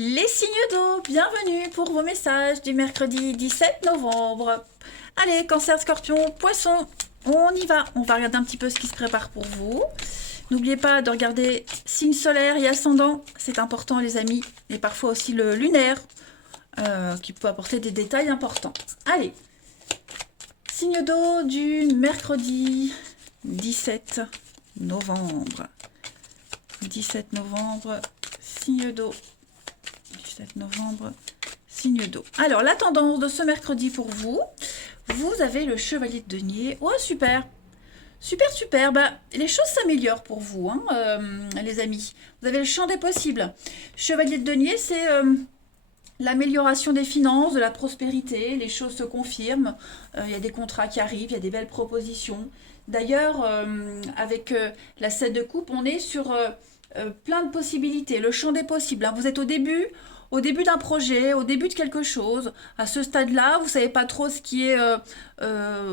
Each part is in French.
Les signes d'eau, bienvenue pour vos messages du mercredi 17 novembre. Allez, cancer, scorpion, poisson, on y va. On va regarder un petit peu ce qui se prépare pour vous. N'oubliez pas de regarder signe solaire et ascendant, c'est important les amis. Et parfois aussi le lunaire, qui peut apporter des détails importants. Allez, signe d'eau du mercredi 17 novembre. 17 novembre, signe d'eau. 17 novembre, signe d'eau. Alors, la tendance de ce mercredi pour vous, vous avez le chevalier de denier. Oh, super! Super, super. Bah, les choses s'améliorent pour vous, hein, les amis. Vous avez le champ des possibles. Chevalier de denier, c'est l'amélioration des finances, de la prospérité. Les choses se confirment. Il y a des contrats qui arrivent, il y a des belles propositions. D'ailleurs, avec la 7 de coupe, on est sur plein de possibilités. Le champ des possibles, hein. Vous êtes au début d'un projet, au début de quelque chose. À ce stade-là, vous ne savez pas trop ce qui est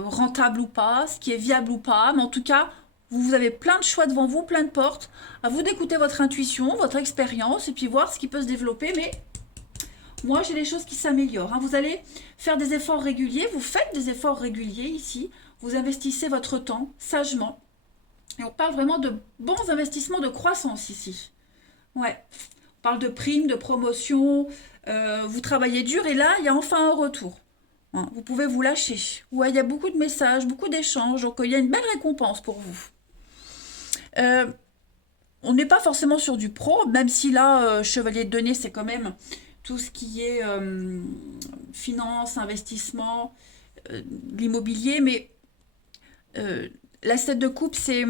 rentable ou pas, ce qui est viable ou pas, mais en tout cas, vous avez plein de choix devant vous, plein de portes. À vous d'écouter votre intuition, votre expérience, et puis voir ce qui peut se développer. Mais moi, j'ai des choses qui s'améliorent, hein. Vous allez faire des efforts réguliers, vous faites des efforts réguliers ici. Vous investissez votre temps sagement. Et on parle vraiment de bons investissements de croissance ici. Ouais. On parle de primes, de promotions, vous travaillez dur et là, il y a enfin un retour. Hein, vous pouvez vous lâcher. Ouais, il y a beaucoup de messages, beaucoup d'échanges, donc il y a une belle récompense pour vous. Euh, on n'est pas forcément sur du pro, même si là, chevalier de denier, c'est quand même tout ce qui est finance, investissement, l'immobilier, mais la 7 de coupe, c'est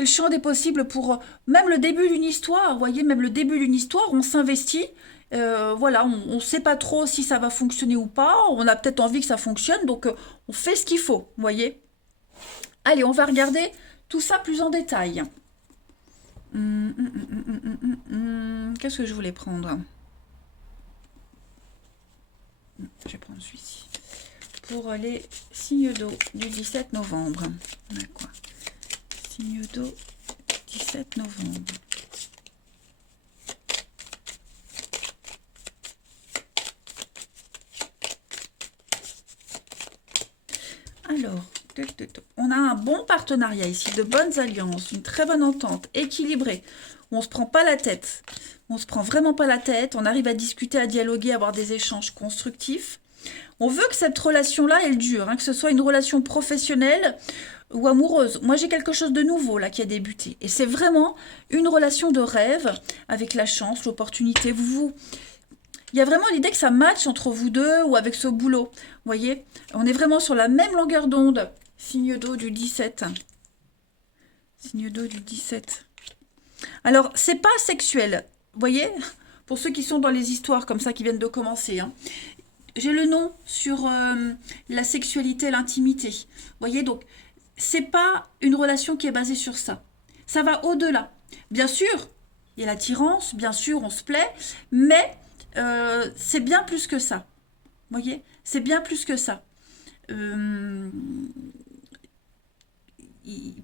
le champ des possibles pour même le début d'une histoire. Vous voyez, même le début d'une histoire, on s'investit. Voilà, on ne sait pas trop si ça va fonctionner ou pas. On a peut-être envie que ça fonctionne, donc on fait ce qu'il faut. Vous voyez. Allez, on va regarder tout ça plus en détail. Qu'est-ce que je voulais prendre? Je vais prendre celui-ci. Pour les signes d'eau du 17 novembre. D'accord. Signe d'eau, 17 novembre. Alors, on a un bon partenariat ici, de bonnes alliances, une très bonne entente, équilibrée. On ne se prend pas la tête. On ne se prend vraiment pas la tête. On arrive à discuter, à dialoguer, à avoir des échanges constructifs. On veut que cette relation-là, elle dure, hein, que ce soit une relation professionnelle ou amoureuse. Moi, j'ai quelque chose de nouveau là qui a débuté. Et c'est vraiment une relation de rêve avec la chance, l'opportunité. Il y a vraiment l'idée que ça matche entre vous deux ou avec ce boulot. Vous voyez, on est vraiment sur la même longueur d'onde. Signe d'eau du 17. Signe d'eau du 17. Alors, c'est pas sexuel. Vous voyez, pour ceux qui sont dans les histoires comme ça qui viennent de commencer, hein. J'ai le nom sur la sexualité, l'intimité. Vous voyez, donc, c'est pas une relation qui est basée sur ça. Ça va au-delà. Bien sûr, il y a l'attirance, bien sûr, on se plaît, mais c'est bien plus que ça. Vous voyez, c'est bien plus que ça. Euh,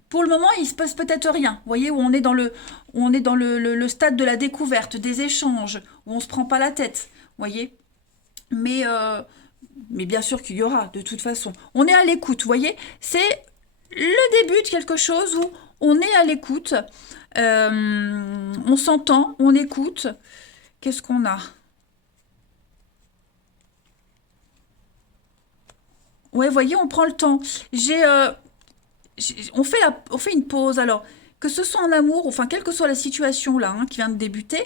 pour le moment, il se passe peut-être rien. Vous voyez, où on est dans le stade de la découverte, des échanges, où on se prend pas la tête. Vous voyez, mais, euh, mais bien sûr qu'il y aura, de toute façon. On est à l'écoute, vous voyez. C'est le début de quelque chose où on est à l'écoute. On s'entend, on écoute. Qu'est-ce qu'on a? Ouais, vous voyez, on prend le temps. On fait une pause. Alors, que ce soit en amour, enfin, quelle que soit la situation là, hein, qui vient de débuter,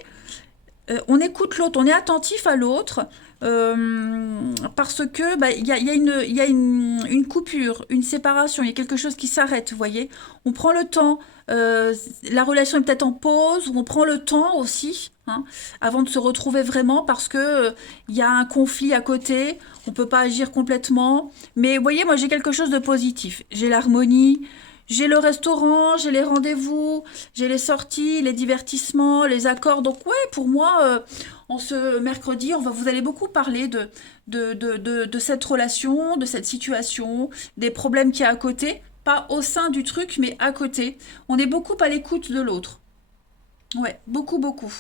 on écoute l'autre, on est attentif à l'autre, parce que bah, il y a une coupure, une séparation, il y a quelque chose qui s'arrête, vous voyez. On prend le temps, la relation est peut-être en pause, ou on prend le temps aussi, hein, avant de se retrouver vraiment, parce que il y a un conflit à côté, on peut pas agir complètement. Mais vous voyez, moi j'ai quelque chose de positif. J'ai l'harmonie, j'ai le restaurant, j'ai les rendez-vous, j'ai les sorties, les divertissements, les accords. Donc ouais, pour moi, en ce mercredi, vous allez beaucoup parler de cette relation, de cette situation, des problèmes qu'il y a à côté. Pas au sein du truc, mais à côté. On est beaucoup à l'écoute de l'autre. Ouais, beaucoup, beaucoup.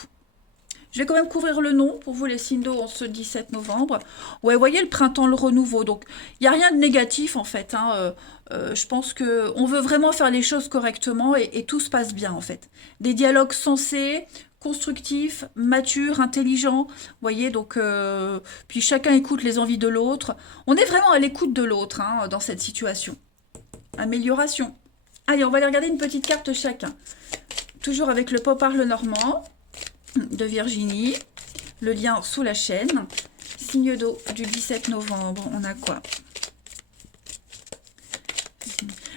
Je vais quand même couvrir le nom pour vous les signes d'eau en ce 17 novembre. Ouais, vous voyez le printemps, le renouveau. Donc, il n'y a rien de négatif en fait, hein. Je pense qu'on veut vraiment faire les choses correctement et tout se passe bien en fait. Des dialogues sensés, constructifs, matures, intelligents. Vous voyez, donc, puis chacun écoute les envies de l'autre. On est vraiment à l'écoute de l'autre hein, dans cette situation. Amélioration. Allez, on va aller regarder une petite carte chacun. Toujours avec le pop-art normand de Virginie. Le lien sous la chaîne. Signe d'eau du 17 novembre. On a quoi?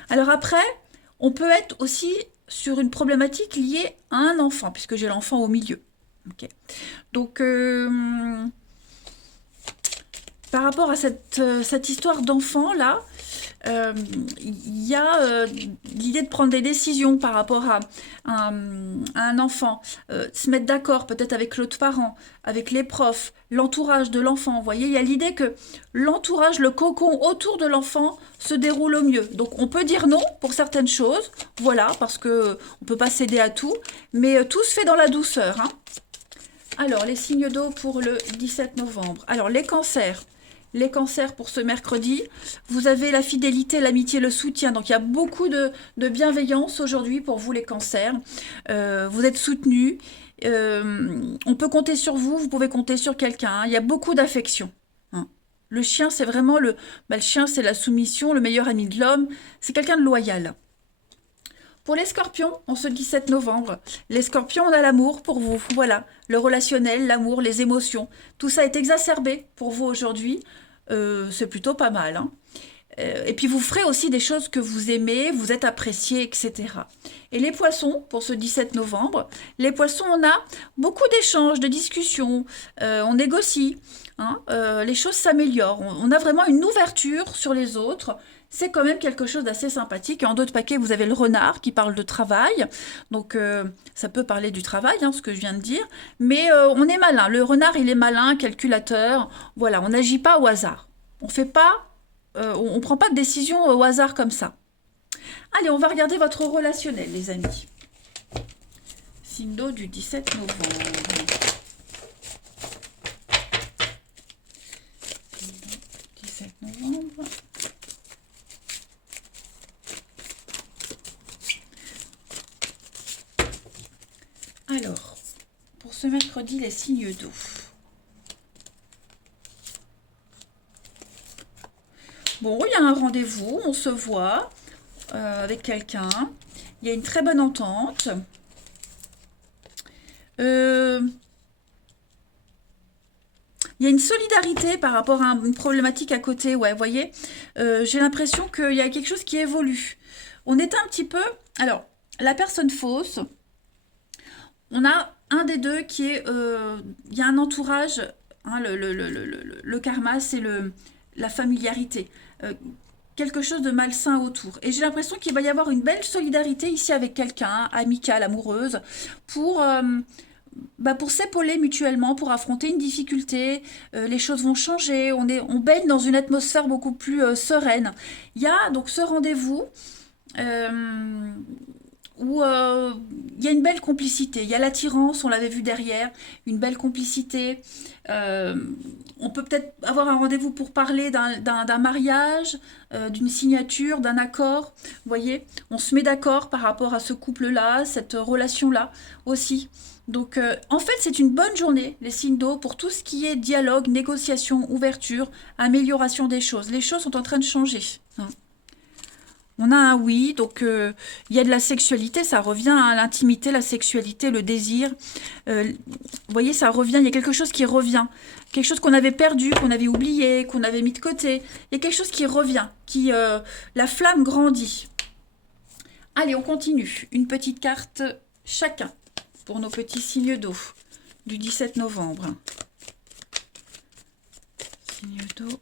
Alors après, on peut être aussi sur une problématique liée à un enfant, puisque j'ai l'enfant au milieu. Okay. Donc, par rapport à cette histoire d'enfant, là, il y a l'idée de prendre des décisions par rapport à un enfant, se mettre d'accord peut-être avec l'autre parent, avec les profs, l'entourage de l'enfant. Vous voyez, il y a l'idée que l'entourage, le cocon autour de l'enfant se déroule au mieux. Donc on peut dire non pour certaines choses, voilà, parce qu'on ne peut pas céder à tout, mais tout se fait dans la douceur. Hein. Alors, les signes d'eau pour le 17 novembre. Alors, les cancers. Les cancers pour ce mercredi, vous avez la fidélité, l'amitié, le soutien. Donc, il y a beaucoup de bienveillance aujourd'hui pour vous, les cancers. Vous êtes soutenus. On peut compter sur vous, vous pouvez compter sur quelqu'un. Hein. Il y a beaucoup d'affection. Hein. Le chien, c'est vraiment le chien, c'est la soumission, le meilleur ami de l'homme. C'est quelqu'un de loyal. Pour les scorpions, en ce 17 novembre, les scorpions, on a l'amour pour vous. Voilà, le relationnel, l'amour, les émotions. Tout ça est exacerbé pour vous aujourd'hui. C'est plutôt pas mal. Hein. Et puis vous ferez aussi des choses que vous aimez, vous êtes apprécié, etc. Et les poissons, pour ce 17 novembre, les poissons, on a beaucoup d'échanges, de discussions, on négocie, hein, les choses s'améliorent. On a vraiment une ouverture sur les autres. C'est quand même quelque chose d'assez sympathique. Et en d'autres paquets, vous avez le renard qui parle de travail. Donc, ça peut parler du travail, hein, ce que je viens de dire. Mais on est malin. Le renard, il est malin, calculateur. Voilà, on n'agit pas au hasard. On fait pas, on prend pas de décision au hasard comme ça. Allez, on va regarder votre relationnel, les amis. Signe d'eau du 17 novembre. 17 novembre. Alors, pour ce mercredi, les signes d'eau. Bon, il y a un rendez-vous, on se voit avec quelqu'un. Il y a une très bonne entente. Il y a une solidarité par rapport à une problématique à côté. Ouais, vous voyez, j'ai l'impression qu'il y a quelque chose qui évolue. On est un petit peu... Alors, la personne fausse... On a un des deux qui est... Il y a un entourage, hein, le karma, c'est la familiarité. Quelque chose de malsain autour. Et j'ai l'impression qu'il va y avoir une belle solidarité ici avec quelqu'un, amicale, amoureuse, pour s'épauler mutuellement, pour affronter une difficulté. Les choses vont changer, on baigne dans une atmosphère beaucoup plus sereine. Il y a donc ce rendez-vous... où il y a une belle complicité. Il y a l'attirance, on l'avait vu derrière, une belle complicité. On peut peut-être avoir un rendez-vous pour parler d'un mariage, d'une signature, d'un accord. Vous voyez, on se met d'accord par rapport à ce couple-là, cette relation-là aussi. Donc, en fait, c'est une bonne journée, les signes d'eau, pour tout ce qui est dialogue, négociation, ouverture, amélioration des choses. Les choses sont en train de changer. Hein. On a un oui, donc il y a de la sexualité, ça revient à l'intimité, la sexualité, le désir. Vous voyez, ça revient, il y a quelque chose qui revient. Quelque chose qu'on avait perdu, qu'on avait oublié, qu'on avait mis de côté. Il y a quelque chose qui revient, la flamme grandit. Allez, on continue. Une petite carte chacun pour nos petits signes d'eau du 17 novembre. Signe d'eau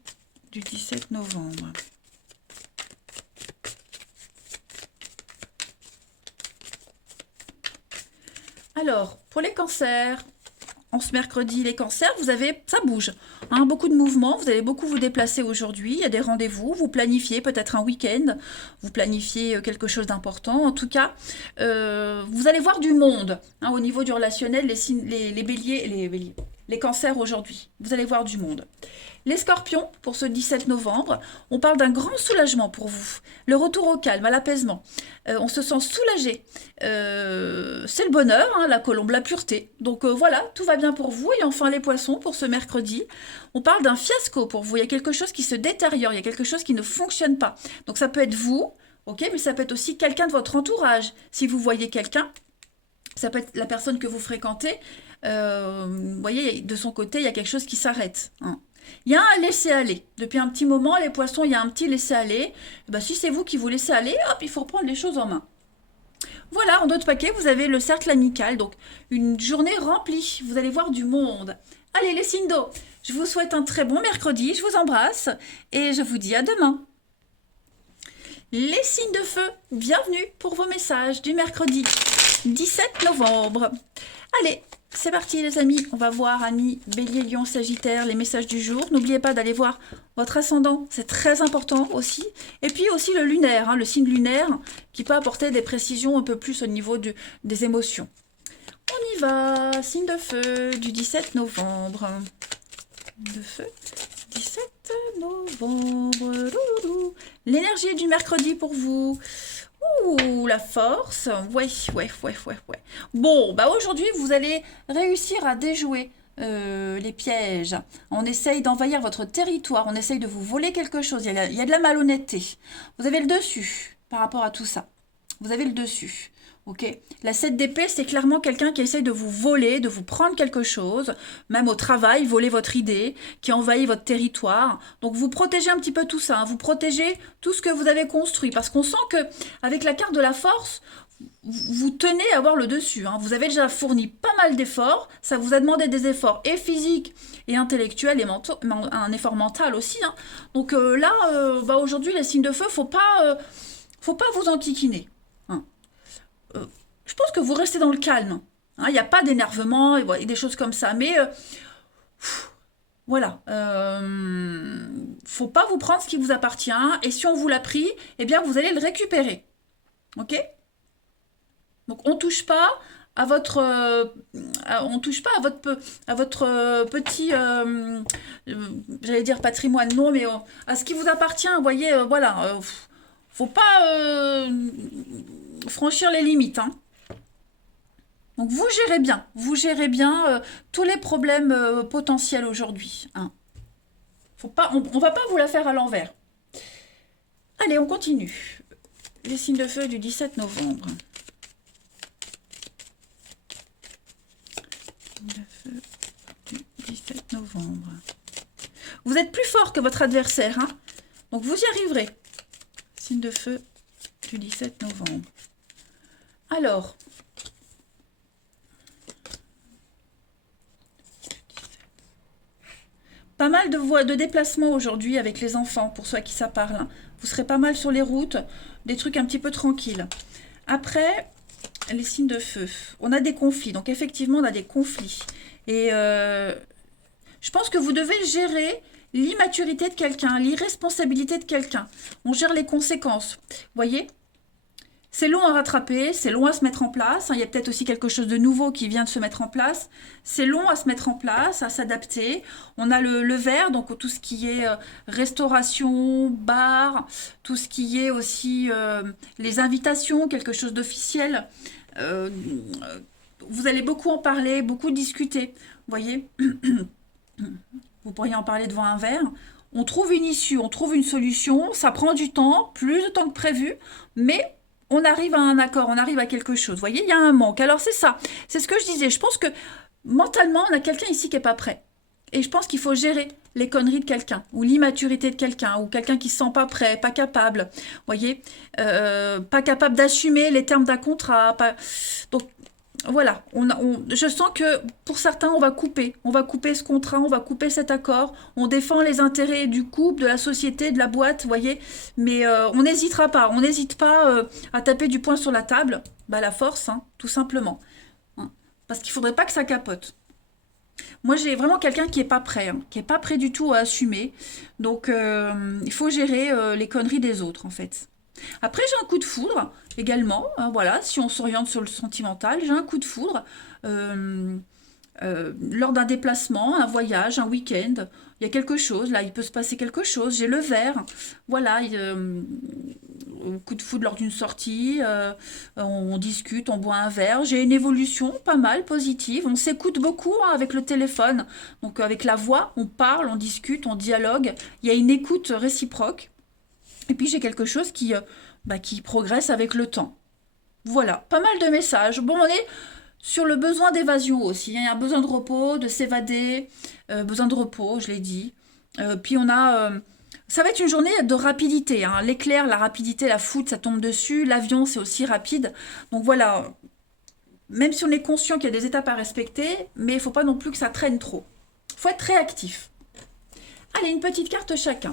du 17 novembre. Alors, pour les cancers, en ce mercredi, les cancers, ça bouge. Hein, beaucoup de mouvements, vous allez beaucoup vous déplacer aujourd'hui, il y a des rendez-vous, vous planifiez peut-être un week-end, vous planifiez quelque chose d'important. En tout cas, vous allez voir du monde. Hein, au niveau du relationnel, les béliers, les cancers aujourd'hui, vous allez voir du monde. Les scorpions, pour ce 17 novembre, on parle d'un grand soulagement pour vous. Le retour au calme, à l'apaisement. On se sent soulagé. C'est le bonheur, hein, la colombe, la pureté. Donc voilà, tout va bien pour vous. Et enfin les poissons, pour ce mercredi, on parle d'un fiasco pour vous. Il y a quelque chose qui se détériore, il y a quelque chose qui ne fonctionne pas. Donc ça peut être vous, ok, mais ça peut être aussi quelqu'un de votre entourage. Si vous voyez quelqu'un, ça peut être la personne que vous fréquentez. Vous voyez, de son côté, il y a quelque chose qui s'arrête. Hein. Il y a un laisser-aller. Depuis un petit moment, les poissons, il y a un petit laisser-aller. Ben, si c'est vous qui vous laissez aller, hop, il faut reprendre les choses en main. Voilà, en d'autres paquets, vous avez le cercle amical. Donc, une journée remplie. Vous allez voir du monde. Allez, les signes d'eau, je vous souhaite un très bon mercredi. Je vous embrasse et je vous dis à demain. Les signes de feu, bienvenue pour vos messages du mercredi 17 novembre. Allez, c'est parti les amis, on va voir amis Bélier, Lion, Sagittaire, les messages du jour. N'oubliez pas d'aller voir votre ascendant, c'est très important aussi. Et puis aussi le lunaire, hein, le signe lunaire qui peut apporter des précisions un peu plus au niveau des émotions. On y va, signe de feu du 17 novembre. De feu, 17 novembre. L'énergie du mercredi pour vous. Ouh, la force. Ouais. Bon, bah aujourd'hui, vous allez réussir à déjouer les pièges. On essaye d'envahir votre territoire, on essaye de vous voler quelque chose. Il y a de la malhonnêteté. Vous avez le dessus par rapport à tout ça. Vous avez le dessus. Ok, la 7 d'épée, c'est clairement quelqu'un qui essaye de vous voler, de vous prendre quelque chose, même au travail, voler votre idée, qui envahit votre territoire. Donc vous protégez un petit peu tout ça, hein. Vous protégez tout ce que vous avez construit, parce qu'on sent que avec la carte de la force, vous tenez à avoir le dessus. Hein. Vous avez déjà fourni pas mal d'efforts, ça vous a demandé des efforts et physiques et intellectuels et mentaux, un effort mental aussi. Hein. Donc là, aujourd'hui, les signes de feu, faut pas vous enquiquiner. Je pense que vous restez dans le calme. Il n'y a pas d'énervement et des choses comme ça. Mais voilà. Faut pas vous prendre ce qui vous appartient. Et si on vous l'a pris, eh bien vous allez le récupérer. Ok? Donc on touche pas à votre petit j'allais dire patrimoine, non, mais à ce qui vous appartient. Vous voyez, voilà. Faut pas franchir les limites. Hein. Donc vous gérez bien tous les problèmes potentiels aujourd'hui. Hein. On va pas vous la faire à l'envers. Allez, on continue. Les signes de feu du 17 novembre. Signes de feu du 17 novembre. Vous êtes plus fort que votre adversaire, hein. Donc vous y arriverez. Signe de feu du 17 novembre. Alors, pas mal de déplacements aujourd'hui avec les enfants, pour ceux à qui ça parle. Hein. Vous serez pas mal sur les routes, des trucs un petit peu tranquilles. Après, les signes de feu. On a des conflits, donc effectivement, on a des conflits. Et je pense que vous devez gérer l'immaturité de quelqu'un, l'irresponsabilité de quelqu'un. On gère les conséquences. Vous voyez ? C'est long à rattraper, c'est long à se mettre en place. Il y a peut-être aussi quelque chose de nouveau qui vient de se mettre en place. C'est long à se mettre en place, à s'adapter. On a le verre, donc tout ce qui est restauration, bar, tout ce qui est aussi les invitations, quelque chose d'officiel. Vous allez beaucoup en parler, beaucoup discuter. Vous voyez ? Vous pourriez en parler devant un verre. On trouve une issue, on trouve une solution. Ça prend du temps, plus de temps que prévu, mais on arrive à un accord, on arrive à quelque chose. Vous voyez, il y a un manque. Alors c'est ça, c'est ce que je disais. Je pense que mentalement, on a quelqu'un ici qui n'est pas prêt. Et je pense qu'il faut gérer les conneries de quelqu'un, ou l'immaturité de quelqu'un, ou quelqu'un qui ne se sent pas prêt, pas capable. Vous voyez, pas capable d'assumer les termes d'un contrat. Donc voilà, je sens que pour certains, on va couper ce contrat, on va couper cet accord, on défend les intérêts du couple, de la société, de la boîte, vous voyez, mais on n'hésite pas à taper du poing sur la table, la force, hein, tout simplement, hein, parce qu'il ne faudrait pas que ça capote. Moi, j'ai vraiment quelqu'un qui est pas prêt, hein, qui est pas prêt du tout à assumer. Donc, il faut gérer les conneries des autres, en fait. Après, j'ai un coup de foudre également. Hein, voilà, si on s'oriente sur le sentimental, j'ai un coup de foudre lors d'un déplacement, un voyage, un week-end. Il y a quelque chose, là, il peut se passer quelque chose. J'ai le verre. Voilà, coup de foudre lors d'une sortie. On discute, on boit un verre. J'ai une évolution pas mal positive. On s'écoute beaucoup hein, avec le téléphone. Donc, avec la voix, on parle, on discute, on dialogue. Il y a une écoute réciproque. Et puis j'ai quelque chose qui progresse avec le temps. Voilà, pas mal de messages. Bon, on est sur le besoin d'évasion aussi. Il y a un besoin de repos, de s'évader, besoin de repos, je l'ai dit. Puis on a... ça va être une journée de rapidité. Hein. L'éclair, la rapidité, la foudre, ça tombe dessus. L'avion, c'est aussi rapide. Donc voilà, même si on est conscient qu'il y a des étapes à respecter, mais il ne faut pas non plus que ça traîne trop. Il faut être réactif. Allez, une petite carte chacun.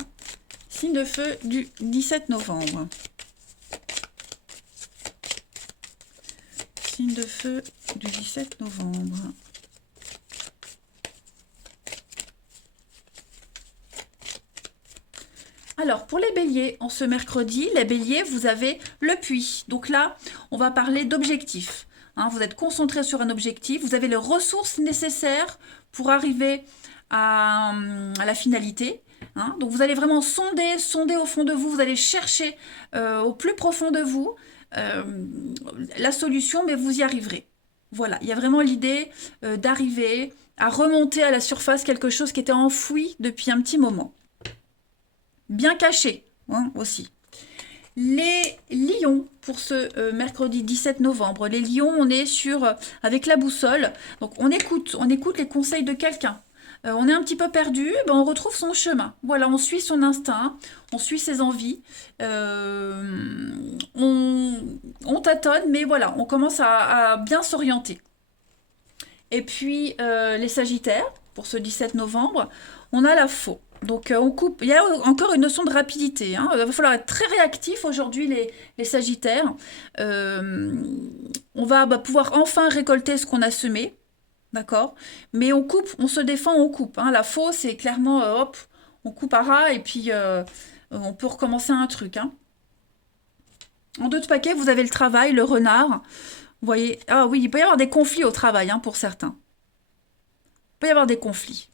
Signe de feu du 17 novembre. Signe de feu du 17 novembre. Alors, pour les béliers, en ce mercredi, les béliers, vous avez le puits. Donc là, on va parler d'objectifs. Hein, vous êtes concentré sur un objectif. Vous avez les ressources nécessaires pour arriver à la finalité. Hein, donc vous allez vraiment sonder au fond de vous, vous allez chercher au plus profond de vous la solution, mais vous y arriverez. Voilà, il y a vraiment l'idée d'arriver à remonter à la surface quelque chose qui était enfoui depuis un petit moment. Bien caché hein, aussi. Les lions, pour ce mercredi 17 novembre, les lions, on est avec la boussole, donc on écoute les conseils de quelqu'un. On est un petit peu perdu, ben on retrouve son chemin. Voilà, on suit son instinct, on suit ses envies, on tâtonne, mais voilà, on commence à bien s'orienter. Et puis, les sagittaires, pour ce 17 novembre, on a la faux. Donc, on coupe. Il y a encore une notion de rapidité. Hein. Il va falloir être très réactif aujourd'hui, les sagittaires. On va pouvoir enfin récolter ce qu'on a semé. D'accord? Mais on coupe, on se défend, on coupe. Hein. La faux, c'est clairement, hop, on coupe à ras et puis on peut recommencer un truc. Hein. En deux de paquet, vous avez le travail, le renard. Vous voyez, ah oui, il peut y avoir des conflits au travail hein, pour certains. Il peut y avoir des conflits.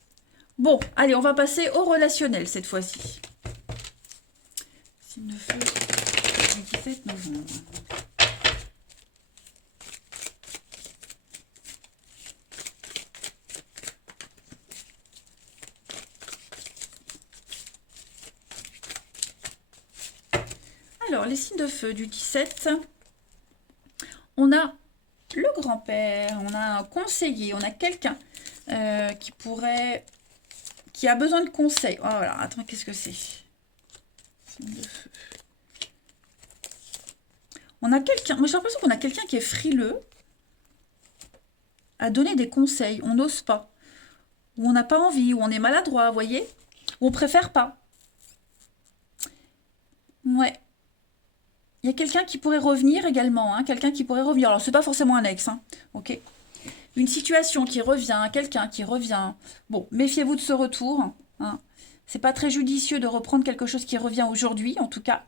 Bon, allez, on va passer au relationnel cette fois-ci. Signe de feu du 17 novembre. Alors, les signes de feu du 17, on a le grand-père, on a un conseiller, on a quelqu'un qui a besoin de conseils. Oh, voilà, attends, qu'est-ce que c'est? Signe de feu. On a quelqu'un, moi j'ai l'impression qu'on a quelqu'un qui est frileux à donner des conseils, on n'ose pas, ou on n'a pas envie, ou on est maladroit, vous voyez? Ou on préfère pas. Ouais. Il y a quelqu'un qui pourrait revenir également, hein, quelqu'un qui pourrait revenir. Alors, c'est pas forcément un ex, hein, ok? Une situation qui revient, quelqu'un qui revient. Bon, méfiez-vous de ce retour. Hein. C'est pas très judicieux de reprendre quelque chose qui revient aujourd'hui, en tout cas.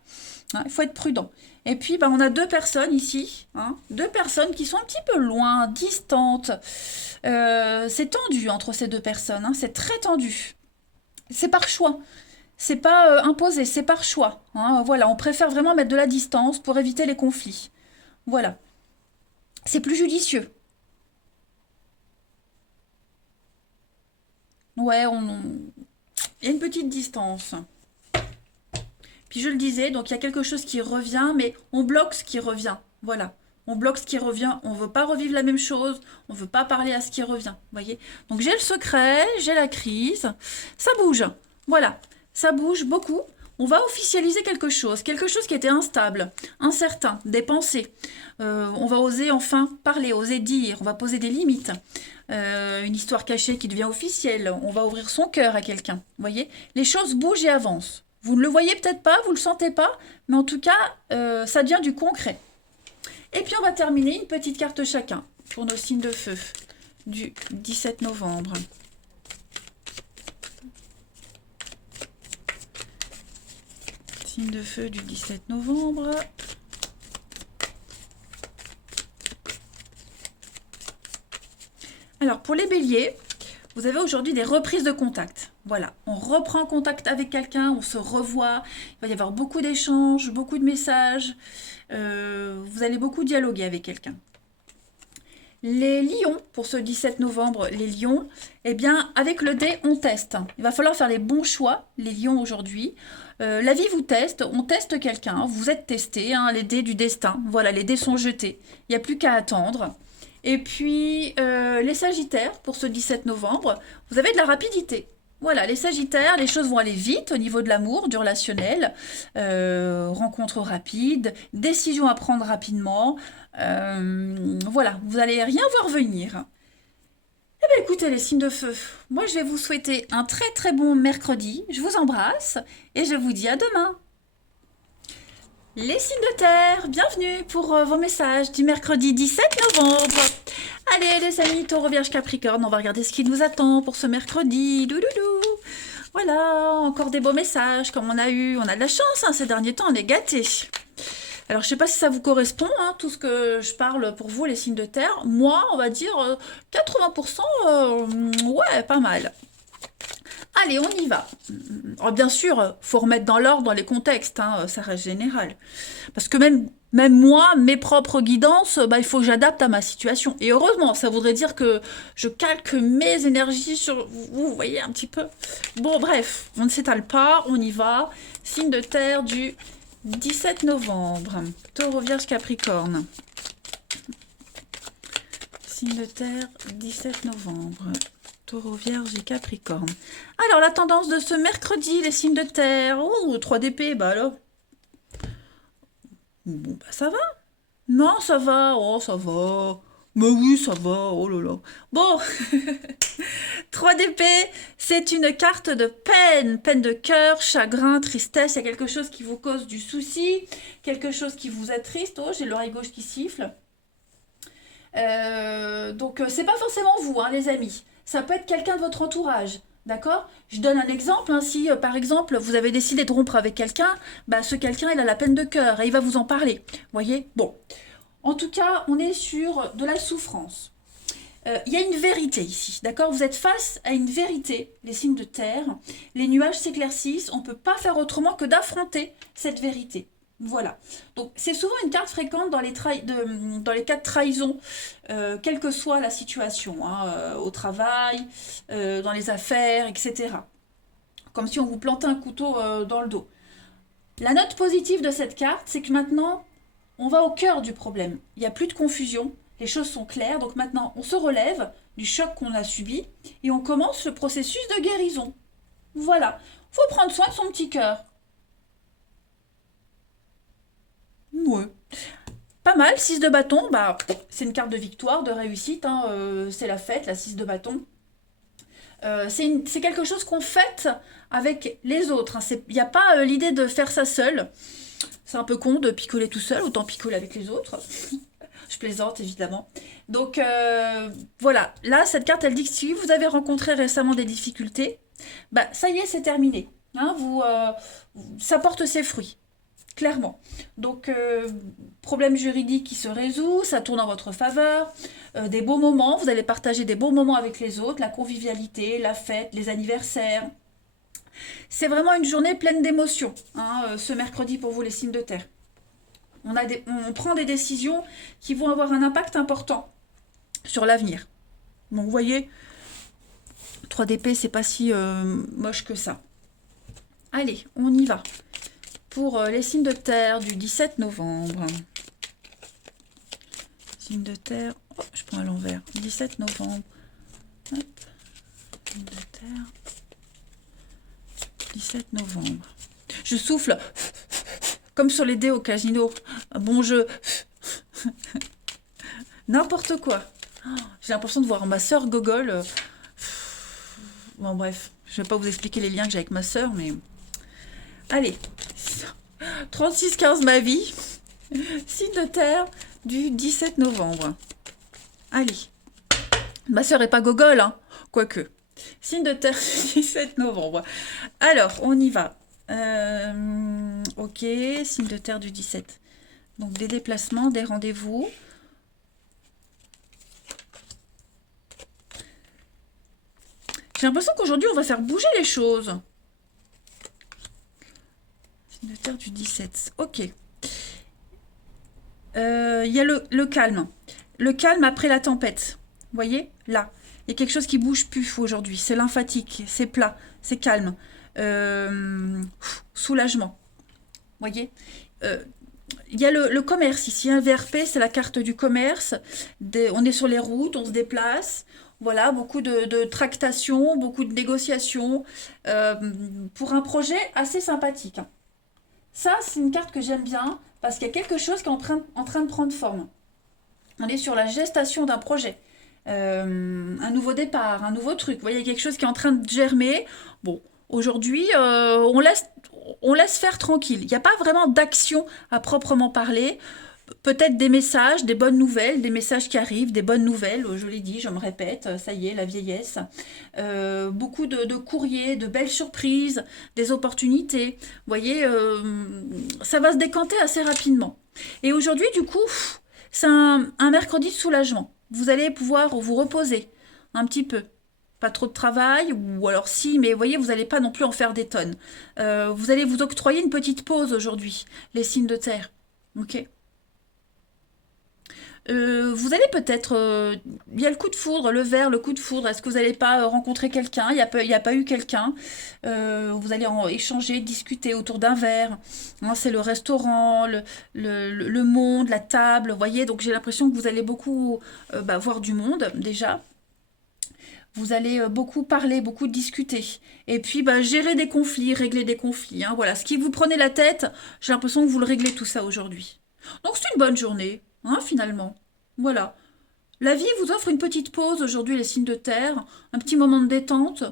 Hein, il faut être prudent. Et puis, on a deux personnes ici, hein, deux personnes qui sont un petit peu loin, distantes. C'est tendu entre ces deux personnes, hein, c'est très tendu. C'est par choix. C'est pas imposé, c'est par choix. Hein, voilà, on préfère vraiment mettre de la distance pour éviter les conflits. Voilà. C'est plus judicieux. Ouais, il y a une petite distance. Puis je le disais, donc il y a quelque chose qui revient, mais on bloque ce qui revient. Voilà. On bloque ce qui revient. On ne veut pas revivre la même chose. On ne veut pas parler à ce qui revient. Voyez. Donc j'ai le secret, j'ai la crise. Ça bouge. Voilà. Ça bouge beaucoup. On va officialiser quelque chose qui était instable, incertain, des pensées. On va oser enfin parler, oser dire, on va poser des limites. Une histoire cachée qui devient officielle, on va ouvrir son cœur à quelqu'un. Vous voyez, les choses bougent et avancent. Vous ne le voyez peut-être pas, vous ne le sentez pas, mais en tout cas, ça devient du concret. Et puis on va terminer une petite carte chacun pour nos signes de feu du 17 novembre. Signe de feu du 17 novembre. Alors, pour les béliers, vous avez aujourd'hui des reprises de contact. Voilà, on reprend contact avec quelqu'un, on se revoit. Il va y avoir beaucoup d'échanges, beaucoup de messages. Vous allez beaucoup dialoguer avec quelqu'un. Les lions, pour ce 17 novembre, les lions, eh bien, avec le dé, on teste. Il va falloir faire les bons choix, les lions, aujourd'hui. La vie vous teste, on teste quelqu'un, vous êtes testé, hein, les dés du destin. Voilà, les dés sont jetés. Il n'y a plus qu'à attendre. Et puis, les sagittaires, pour ce 17 novembre, vous avez de la rapidité. Voilà, les sagittaires, les choses vont aller vite au niveau de l'amour, du relationnel, rencontres rapides, décisions à prendre rapidement. Voilà, vous n'allez rien voir venir. Eh bien, écoutez, les signes de feu, moi, je vais vous souhaiter un très très bon mercredi. Je vous embrasse et je vous dis à demain. Les signes de terre, bienvenue pour vos messages du mercredi 17 novembre. Allez les amis, Taureau, Vierge, Capricorne, on va regarder ce qui nous attend pour ce mercredi. Doudoudou. Voilà, encore des beaux messages comme on a eu. On a de la chance, hein, ces derniers temps, on est gâtés. Alors, je ne sais pas si ça vous correspond, hein, tout ce que je parle pour vous, les signes de terre. Moi, on va dire 80%, ouais, pas mal. Allez, on y va. Alors, bien sûr, faut remettre dans l'ordre, dans les contextes, hein, ça reste général. Parce que même moi, mes propres guidances, bah, il faut que j'adapte à ma situation. Et heureusement, ça voudrait dire que je calque mes énergies sur vous voyez un petit peu. Bon, bref, on ne s'étale pas, on y va. Signe de terre du 17 novembre. Taureau, Vierge, Capricorne. Signe de terre, 17 novembre. Taureau, Vierge et Capricorne. Alors, la tendance de ce mercredi, les signes de terre. Oh, 3 d'épée, bah alors. Bon, bah ça va. Non, ça va. Oh, ça va. Mais oui, ça va. Oh là là. Bon. 3 d'épée, c'est une carte de peine. Peine de cœur, chagrin, tristesse. Il y a quelque chose qui vous cause du souci. Quelque chose qui vous attriste. Oh, j'ai l'oreille gauche qui siffle. Donc, c'est pas forcément vous, hein, les amis. Ça peut être quelqu'un de votre entourage, d'accord? Je donne un exemple, hein, si par exemple vous avez décidé de rompre avec quelqu'un, bah, ce quelqu'un il a la peine de cœur et il va vous en parler, voyez? Bon, en tout cas, on est sur de la souffrance. Il y a une vérité ici, d'accord? Vous êtes face à une vérité, les signes de terre. Les nuages s'éclaircissent, on ne peut pas faire autrement que d'affronter cette vérité. Voilà. Donc, c'est souvent une carte fréquente dans les cas de trahison, quelle que soit la situation, hein, au travail, dans les affaires, etc. Comme si on vous plantait un couteau dans le dos. La note positive de cette carte, c'est que maintenant, on va au cœur du problème. Il n'y a plus de confusion, les choses sont claires. Donc maintenant, on se relève du choc qu'on a subi et on commence le processus de guérison. Voilà. Il faut prendre soin de son petit cœur. Ouais. Pas mal, 6 de bâton, bah, c'est une carte de victoire, de réussite, hein, c'est la fête, la 6 de bâton. C'est quelque chose qu'on fête avec les autres. Hein. Il n'y a pas l'idée de faire ça seul. C'est un peu con de picoler tout seul, autant picoler avec les autres. Je plaisante, évidemment. Donc, voilà. Là, cette carte, elle dit que si vous avez rencontré récemment des difficultés, bah, ça y est, c'est terminé. Hein, ça porte ses fruits. Clairement. Donc, problème juridique qui se résout, ça tourne en votre faveur, des beaux moments, vous allez partager des beaux moments avec les autres, la convivialité, la fête, les anniversaires. C'est vraiment une journée pleine d'émotions, hein, ce mercredi pour vous les signes de terre. On prend des décisions qui vont avoir un impact important sur l'avenir. Donc, vous voyez, 3 d'épée, c'est pas si moche que ça. Allez, on y va. Pour les signes de terre du 17 novembre. Signes de terre. Oh, je prends à l'envers. 17 novembre. Hop. Signes de terre. 17 novembre. Je souffle comme sur les dés au casino. Un bon jeu. N'importe quoi. J'ai l'impression de voir ma sœur gogole. Bon, bref. Je ne vais pas vous expliquer les liens que j'ai avec ma sœur, mais... Allez. 36-15 ma vie. Signe de terre du 17 novembre. Allez. Ma sœur est pas gogole, hein. Quoique. Signe de terre du 17 novembre. Alors, on y va. Ok, signe de terre du 17. Donc des déplacements, des rendez-vous. J'ai l'impression qu'aujourd'hui, on va faire bouger les choses. Signe de terre du 17. Ok. Il y a le calme. Le calme après la tempête. Vous voyez? Là. Il y a quelque chose qui bouge plus aujourd'hui. C'est lymphatique, c'est plat, c'est calme. Soulagement. Vous voyez? Il y a le commerce ici. Un VRP, c'est la carte du commerce. On est sur les routes, on se déplace. Voilà, beaucoup de tractations, beaucoup de négociations pour un projet assez sympathique. Ça, c'est une carte que j'aime bien parce qu'il y a quelque chose qui est en train de prendre forme. On est sur la gestation d'un projet. Un nouveau départ, un nouveau truc. Vous voyez, il y a quelque chose qui est en train de germer. Bon, aujourd'hui, on laisse faire tranquille. Il n'y a pas vraiment d'action à proprement parler. Peut-être des messages, des bonnes nouvelles, des messages qui arrivent, des bonnes nouvelles, je l'ai dit, je me répète, ça y est, la vieillesse. Beaucoup de courriers, de belles surprises, des opportunités. Vous voyez, ça va se décanter assez rapidement. Et aujourd'hui, du coup, c'est un mercredi de soulagement. Vous allez pouvoir vous reposer un petit peu. Pas trop de travail, ou alors si, mais vous voyez, vous n'allez pas non plus en faire des tonnes. Vous allez vous octroyer une petite pause aujourd'hui, les signes de terre. Ok? Vous allez peut-être, il y a le coup de foudre, le verre, le coup de foudre. Est-ce que vous n'allez pas rencontrer quelqu'un? Il y a pas eu quelqu'un. Vous allez échanger, discuter autour d'un verre. Hein, c'est le restaurant, le monde, la table. Vous voyez, donc j'ai l'impression que vous allez beaucoup voir du monde déjà. Vous allez beaucoup parler, beaucoup discuter. Et puis gérer des conflits, régler des conflits. Hein, voilà, ce qui vous prenait la tête, j'ai l'impression que vous le réglez tout ça aujourd'hui. Donc c'est une bonne journée, hein, finalement. Voilà. La vie vous offre une petite pause aujourd'hui, les signes de terre, un petit moment de détente.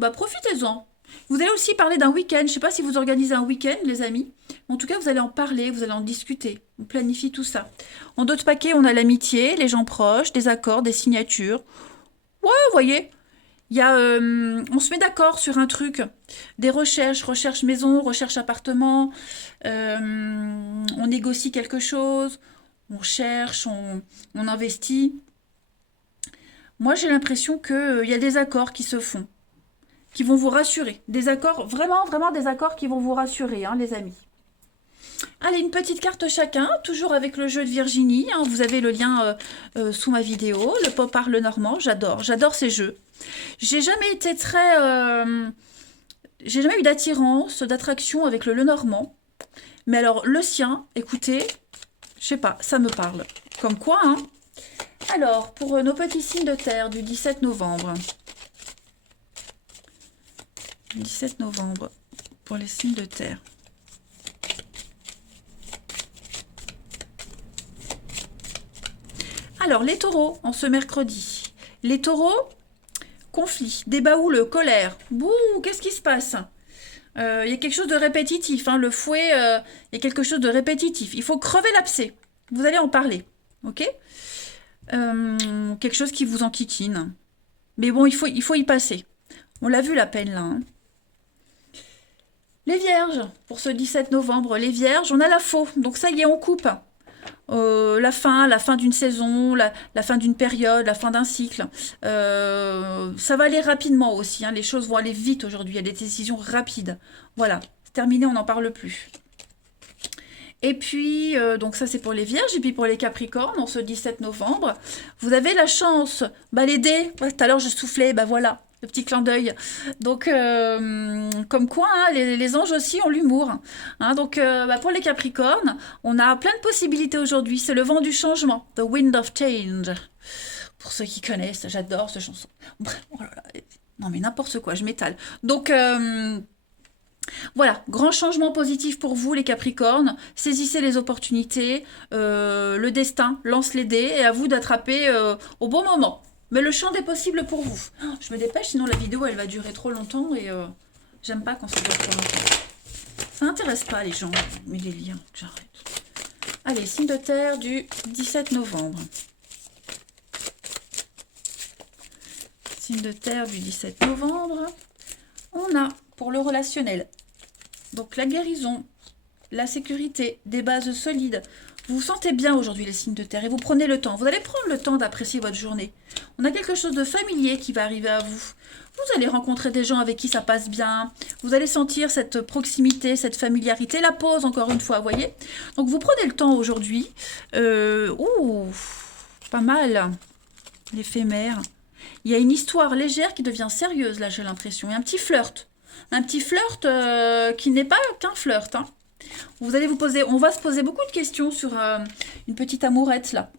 Profitez-en. Vous allez aussi parler d'un week-end. Je ne sais pas si vous organisez un week-end, les amis. En tout cas, vous allez en parler, vous allez en discuter. On planifie tout ça. En d'autres paquets, on a l'amitié, les gens proches, des accords, des signatures. Ouais, vous voyez, on se met d'accord sur un truc, des recherches, recherche maison, recherche appartement, on négocie quelque chose, on cherche, on investit. Moi, j'ai l'impression qu'il y a des accords qui se font, qui vont vous rassurer. Des accords, vraiment, vraiment des accords qui vont vous rassurer, hein, les amis. Allez, une petite carte chacun, toujours avec le jeu de Virginie. Hein, vous avez le lien sous ma vidéo, le pop art le normand, j'adore ces jeux. J'ai jamais été j'ai jamais eu d'attirance, d'attraction avec le Lenormand. Mais alors, le sien, écoutez, je sais pas, ça me parle. Comme quoi, hein. Alors, pour nos petits signes de terre du 17 novembre. 17 novembre, pour les signes de terre. Alors, les taureaux, en ce mercredi. Les taureaux, conflit, débat houleux, colère. Bouh, qu'est-ce qui se passe? Il y a quelque chose de répétitif. Hein, le fouet, il y a quelque chose de répétitif. Il faut crever l'abcès. Vous allez en parler. Ok? Quelque chose qui vous enquiquine. Mais bon, il faut y passer. On l'a vu la peine là. Hein. Les vierges, pour ce 17 novembre, les vierges, on a la faux. Donc ça y est, on coupe. La fin d'une saison, la fin d'une période, la fin d'un cycle. Ça va aller rapidement aussi. Hein, les choses vont aller vite aujourd'hui. Il y a des décisions rapides. Voilà, c'est terminé, on n'en parle plus. Et puis, donc ça c'est pour les vierges. Et puis pour les capricornes, en ce 17 novembre, vous avez la chance. Les dés, tout à l'heure je soufflais, voilà. Le petit clin d'œil. Donc, comme quoi, hein, les anges aussi ont l'humour. Hein, donc, pour les Capricornes, on a plein de possibilités aujourd'hui. C'est le vent du changement. The Wind of Change. Pour ceux qui connaissent, j'adore cette chanson. Oh là là. Non, mais n'importe quoi, je m'étale. Donc, voilà, grand changement positif pour vous, les Capricornes. Saisissez les opportunités. Le destin lance les dés et à vous d'attraper au bon moment. Mais le champ des possibles pour vous. Je me dépêche, sinon la vidéo, elle va durer trop longtemps et j'aime pas quand ça dure trop longtemps. Ça n'intéresse pas les gens, mais les liens, j'arrête. Allez, signe de terre du 17 novembre. Signe de terre du 17 novembre. On a, pour le relationnel, Donc la guérison, la sécurité, des bases solides. Vous vous sentez bien aujourd'hui les signes de terre et vous prenez le temps. Vous allez prendre le temps d'apprécier votre journée. On a quelque chose de familier qui va arriver à vous. Vous allez rencontrer des gens avec qui ça passe bien. Vous allez sentir cette proximité, cette familiarité. La pause, encore une fois, vous voyez. Donc vous prenez le temps aujourd'hui. Pas mal. L'éphémère. Il y a une histoire légère qui devient sérieuse, là, j'ai l'impression. Il y a un petit flirt. Un petit flirt qui n'est pas qu'un flirt, hein. Vous allez vous poser, on va se poser beaucoup de questions sur une petite amourette là.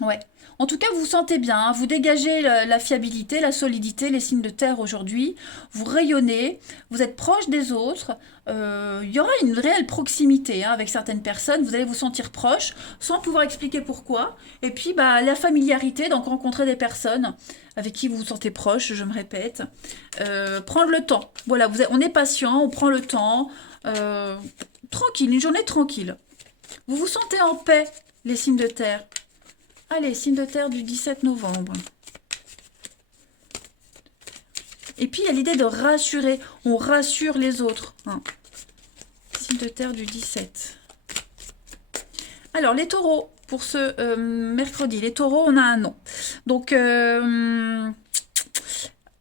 Ouais. En tout cas, vous vous sentez bien, hein. Vous dégagez la fiabilité, la solidité, les signes de terre aujourd'hui. Vous rayonnez, vous êtes proche des autres. Il y aura une réelle proximité hein, avec certaines personnes. Vous allez vous sentir proche sans pouvoir expliquer pourquoi. Et puis, bah, la familiarité, donc rencontrer des personnes avec qui vous vous sentez proche, je me répète. Prendre le temps. Voilà, on est patient, on prend le temps. Tranquille, une journée tranquille. Vous vous sentez en paix, les signes de terre. Allez, signe de terre du 17 novembre. Et puis, il y a l'idée de rassurer. On rassure les autres. Hein. Signe de terre du 17. Alors, les taureaux, pour ce mercredi. Les taureaux, on a un nom. Donc,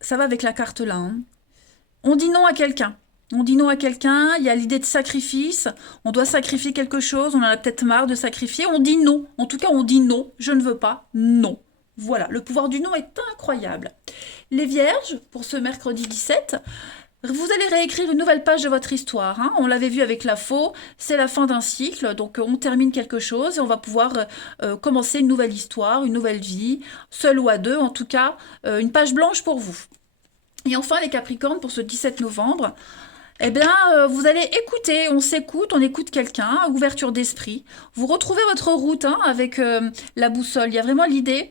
ça va avec la carte là. Hein. On dit non à quelqu'un. On dit non à quelqu'un, il y a l'idée de sacrifice, on doit sacrifier quelque chose, on en a peut-être marre de sacrifier, on dit non. En tout cas, on dit non, je ne veux pas, non. Voilà, le pouvoir du non est incroyable. Les vierges, pour ce mercredi 17, vous allez réécrire une nouvelle page de votre histoire. Hein. On l'avait vu avec la faux, c'est la fin d'un cycle, donc on termine quelque chose et on va pouvoir commencer une nouvelle histoire, une nouvelle vie, seul ou à deux, en tout cas, une page blanche pour vous. Et enfin, les Capricornes, pour ce 17 novembre, eh bien, vous allez écouter, on écoute quelqu'un, ouverture d'esprit. Vous retrouvez votre route hein, avec la boussole. Il y a vraiment l'idée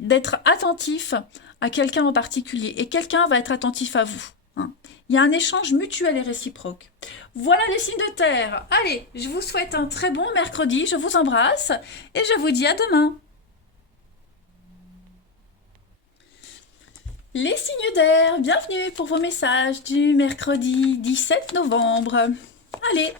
d'être attentif à quelqu'un en particulier. Et quelqu'un va être attentif à vous. Hein. Il y a un échange mutuel et réciproque. Voilà les signes de terre. Allez, je vous souhaite un très bon mercredi. Je vous embrasse et je vous dis à demain. Les signes d'air, bienvenue pour vos messages du mercredi 17 novembre. Allez,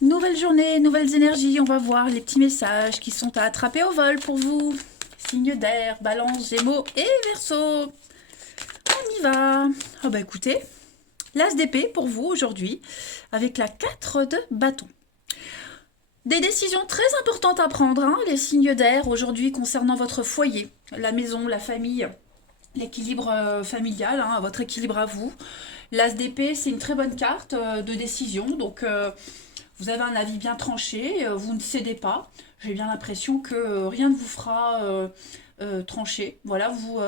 nouvelle journée, nouvelles énergies, on va voir les petits messages qui sont à attraper au vol pour vous. Signes d'air, Balance, Gémeaux et Verseau. On y va. Ah bah écoutez, l'As d'épée pour vous aujourd'hui avec la 4 de bâton. Des décisions très importantes à prendre, hein, les signes d'air aujourd'hui concernant votre foyer, la maison, la famille. L'équilibre familial, hein, votre équilibre à vous. L'As d'épée, c'est une très bonne carte de décision. Donc, vous avez un avis bien tranché, vous ne cédez pas. J'ai bien l'impression que rien ne vous fera trancher. Voilà, vous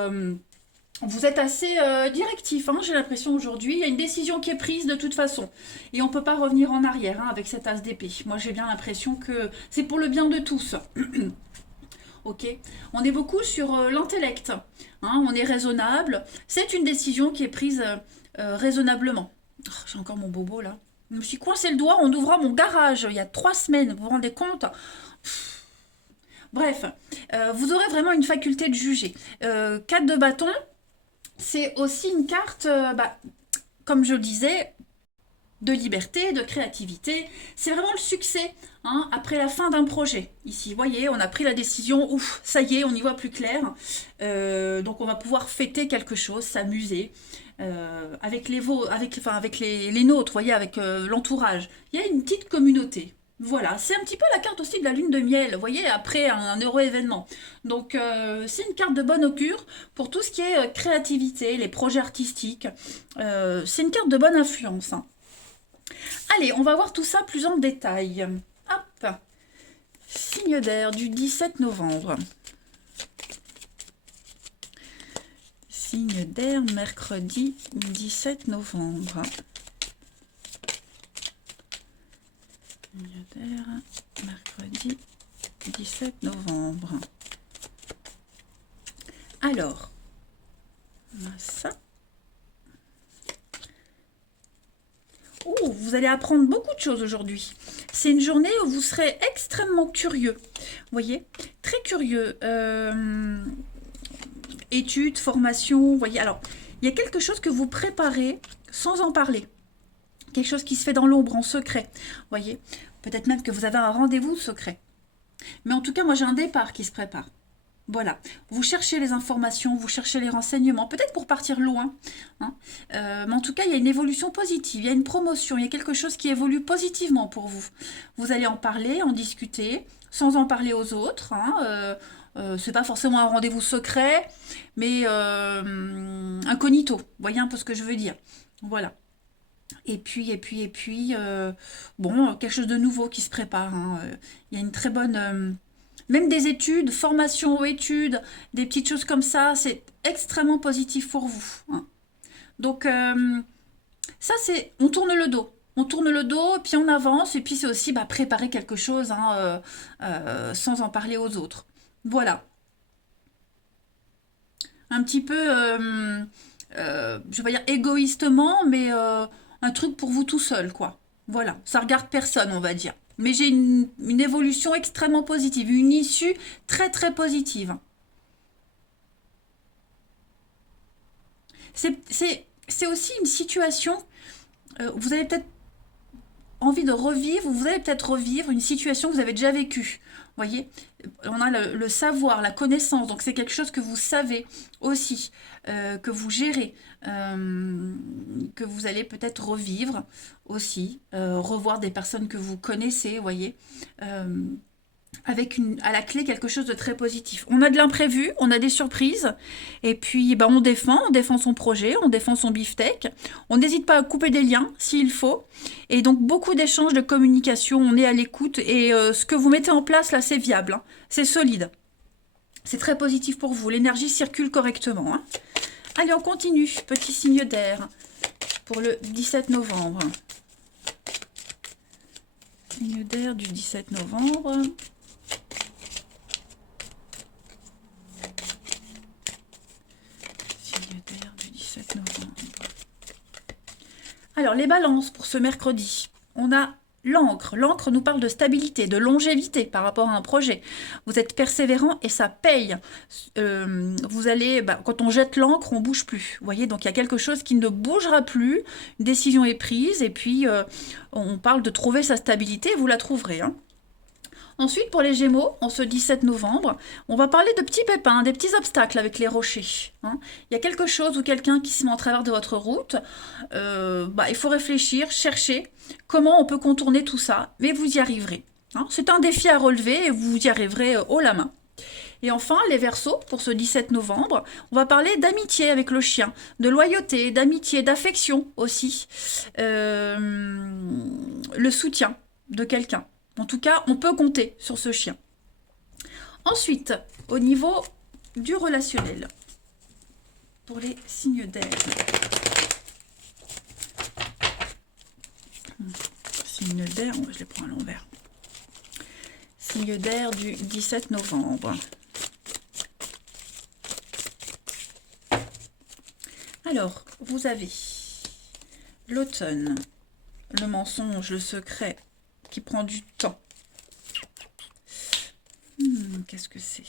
êtes assez directif, hein, j'ai l'impression aujourd'hui. Il y a une décision qui est prise de toute façon. Et on ne peut pas revenir en arrière hein, avec cet As d'épée. Moi, j'ai bien l'impression que c'est pour le bien de tous. Ok, on est beaucoup sur l'intellect, hein, on est raisonnable, c'est une décision qui est prise raisonnablement. Oh, j'ai encore mon bobo là. Je me suis coincé le doigt en ouvrant mon garage il y a 3 semaines, vous vous rendez compte? Bref, vous aurez vraiment une faculté de juger. 4 de bâton, c'est aussi une carte, comme je le disais, de liberté, de créativité. C'est vraiment le succès hein, après la fin d'un projet. Ici, vous voyez, on a pris la décision, ouf, ça y est, on y voit plus clair. Donc on va pouvoir fêter quelque chose, s'amuser avec les nôtres, voyez, avec l'entourage. Il y a une petite communauté. Voilà, c'est un petit peu la carte aussi de la lune de miel, vous voyez, après un heureux événement. Donc c'est une carte de bon augure pour tout ce qui est créativité, les projets artistiques. C'est une carte de bonne influence. Hein. Allez, on va voir tout ça plus en détail. Hop, signe d'air du 17 novembre. Signe d'air, mercredi 17 novembre. Signe d'air, mercredi 17 novembre. Alors, on a ça. Oh, vous allez apprendre beaucoup de choses aujourd'hui. C'est une journée où vous serez extrêmement curieux. Vous voyez, très curieux. Études, formation, vous voyez. Alors, il y a quelque chose que vous préparez sans en parler. quelque chose qui se fait dans l'ombre, en secret. Voyez, peut-être même que vous avez un rendez-vous secret. Mais en tout cas, moi, j'ai un départ qui se prépare. Voilà, vous cherchez les informations, vous cherchez les renseignements, peut-être pour partir loin, hein. Mais en tout cas, il y a une évolution positive, il y a une promotion, il y a quelque chose qui évolue positivement pour vous. Vous allez en parler, en discuter, sans en parler aux autres, hein. C'est pas forcément un rendez-vous secret, mais incognito, vous voyez un peu ce que je veux dire. Voilà. Bon, quelque chose de nouveau qui se prépare, hein. Il y a une très bonne... même des études, formation aux études, des petites choses comme ça, c'est extrêmement positif pour vous, hein. Donc, ça, c'est... On tourne le dos. On tourne le dos, puis on avance, et puis c'est aussi préparer quelque chose, hein, sans en parler aux autres. Voilà. Un petit peu, je vais dire égoïstement, mais un truc pour vous tout seul, quoi. Voilà. Ça regarde personne, on va dire. Mais j'ai une évolution extrêmement positive, une issue très très positive. C'est aussi une situation, vous avez peut-être envie de revivre, ou vous allez peut-être revivre une situation que vous avez déjà vécue. Vous voyez, on a le savoir, la connaissance, donc c'est quelque chose que vous savez aussi, que vous gérez, que vous allez peut-être revivre aussi, revoir des personnes que vous connaissez, vous voyez, avec à la clé quelque chose de très positif. On a de l'imprévu, on a des surprises, et puis on défend son projet, on défend son beefsteak, on n'hésite pas à couper des liens s'il faut, et donc beaucoup d'échanges, de communication, on est à l'écoute, et ce que vous mettez en place là, c'est viable, hein, c'est solide, c'est très positif pour vous, l'énergie circule correctement, hein. Allez, on continue, petit signe d'air pour le 17 novembre. Signe d'air du 17 novembre. Signe d'air du 17 novembre. Alors, les balances pour ce mercredi. On a l'encre. L'encre nous parle de stabilité, de longévité par rapport à un projet. Vous êtes persévérant et ça paye. Vous allez, quand on jette l'encre, on bouge plus. Vous voyez, donc il y a quelque chose qui ne bougera plus. Une décision est prise et puis on parle de trouver sa stabilité. Vous la trouverez, hein. Ensuite, pour les Gémeaux, en ce 17 novembre, on va parler de petits pépins, des petits obstacles avec les rochers, hein. Il y a quelque chose ou quelqu'un qui se met en travers de votre route. Il faut réfléchir, chercher comment on peut contourner tout ça, mais vous y arriverez, hein. C'est un défi à relever et vous y arriverez haut la main. Et enfin, les Verseaux, pour ce 17 novembre, on va parler d'amitié avec le chien, de loyauté, d'amitié, d'affection aussi, le soutien de quelqu'un. En tout cas, on peut compter sur ce chien. Ensuite, au niveau du relationnel, pour les signes d'air. Signe d'air, je les prends à l'envers. Signe d'air du 17 novembre. Alors, vous avez l'automne, le mensonge, le secret, qui prend du temps. Qu'est-ce que c'est?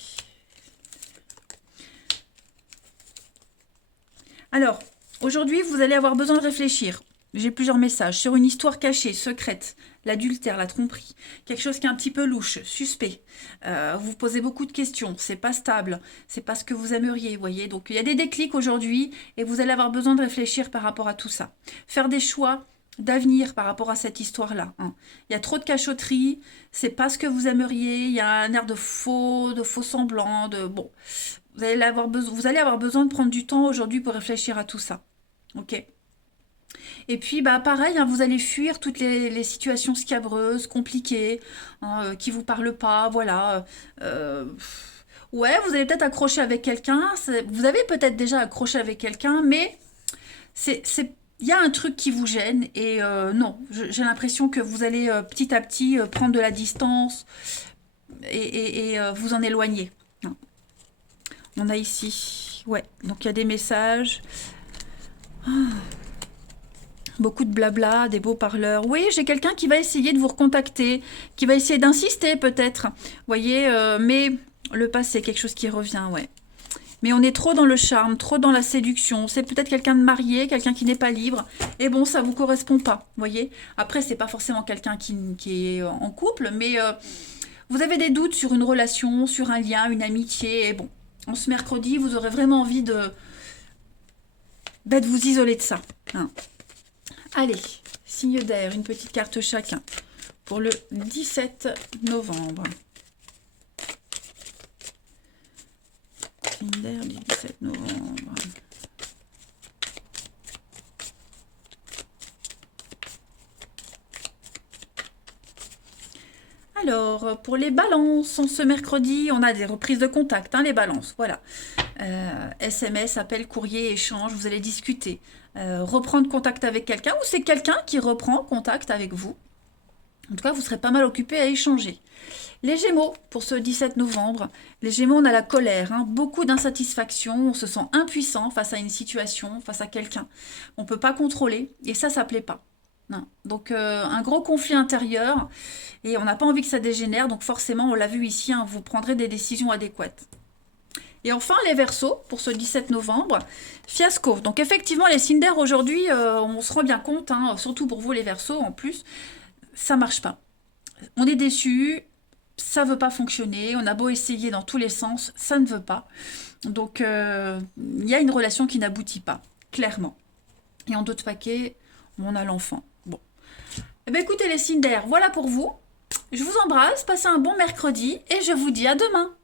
Alors, aujourd'hui, vous allez avoir besoin de réfléchir. J'ai plusieurs messages sur une histoire cachée, secrète, l'adultère, la tromperie, quelque chose qui est un petit peu louche, suspect. Vous vous posez beaucoup de questions, c'est pas stable, c'est pas ce que vous aimeriez, vous voyez. Donc, il y a des déclics aujourd'hui et vous allez avoir besoin de réfléchir par rapport à tout ça. Faire des choix d'avenir par rapport à cette histoire-là, hein. Il y a trop de cachotterie, c'est pas ce que vous aimeriez, il y a un air de faux semblant, bon. Vous allez avoir besoin de prendre du temps aujourd'hui pour réfléchir à tout ça. Ok? Et puis, pareil, hein, vous allez fuir toutes les situations scabreuses, compliquées, hein, qui vous parlent pas, voilà. Ouais, vous allez peut-être accrocher avec quelqu'un, vous avez peut-être déjà accroché avec quelqu'un, mais il y a un truc qui vous gêne et non, j'ai l'impression que vous allez petit à petit prendre de la distance et vous en éloigner. Non. On a ici, ouais, donc il y a des messages. Beaucoup de blabla, des beaux parleurs. Oui, j'ai quelqu'un qui va essayer de vous recontacter, qui va essayer d'insister peut-être. Vous voyez, mais le passé, quelque chose qui revient, ouais. Mais on est trop dans le charme, trop dans la séduction. C'est peut-être quelqu'un de marié, quelqu'un qui n'est pas libre. Et bon, ça vous correspond pas, vous voyez. Après, c'est pas forcément quelqu'un qui est en couple, mais vous avez des doutes sur une relation, sur un lien, une amitié. Et bon, en ce mercredi, vous aurez vraiment envie de vous isoler de ça. Hein. Allez, signe d'air, une petite carte chacun pour le 17 novembre. Signe d'air du 17 novembre. Alors, pour les balances, ce mercredi, on a des reprises de contact, hein, les balances, voilà. SMS, appel, courrier, échange, vous allez discuter. Reprendre contact avec quelqu'un, ou c'est quelqu'un qui reprend contact avec vous. En tout cas, vous serez pas mal occupé à échanger. Les Gémeaux, pour ce 17 novembre, les Gémeaux, on a la colère, hein, beaucoup d'insatisfaction, on se sent impuissant face à une situation, face à quelqu'un. On ne peut pas contrôler, et ça plaît pas. Non. Donc, un gros conflit intérieur, et on n'a pas envie que ça dégénère, donc forcément, on l'a vu ici, hein, vous prendrez des décisions adéquates. Et enfin, les Verseaux, pour ce 17 novembre, fiasco. Donc effectivement, les signes d'air aujourd'hui, on se rend bien compte, hein, surtout pour vous les Verseaux en plus, ça marche pas. On est déçu, ça veut pas fonctionner, on a beau essayer dans tous les sens, ça ne veut pas. Donc il y a une relation qui n'aboutit pas, clairement. Et en d'autres paquets, on a l'enfant. Bon. Eh bien écoutez les signes d'air, voilà pour vous. Je vous embrasse, passez un bon mercredi et je vous dis à demain.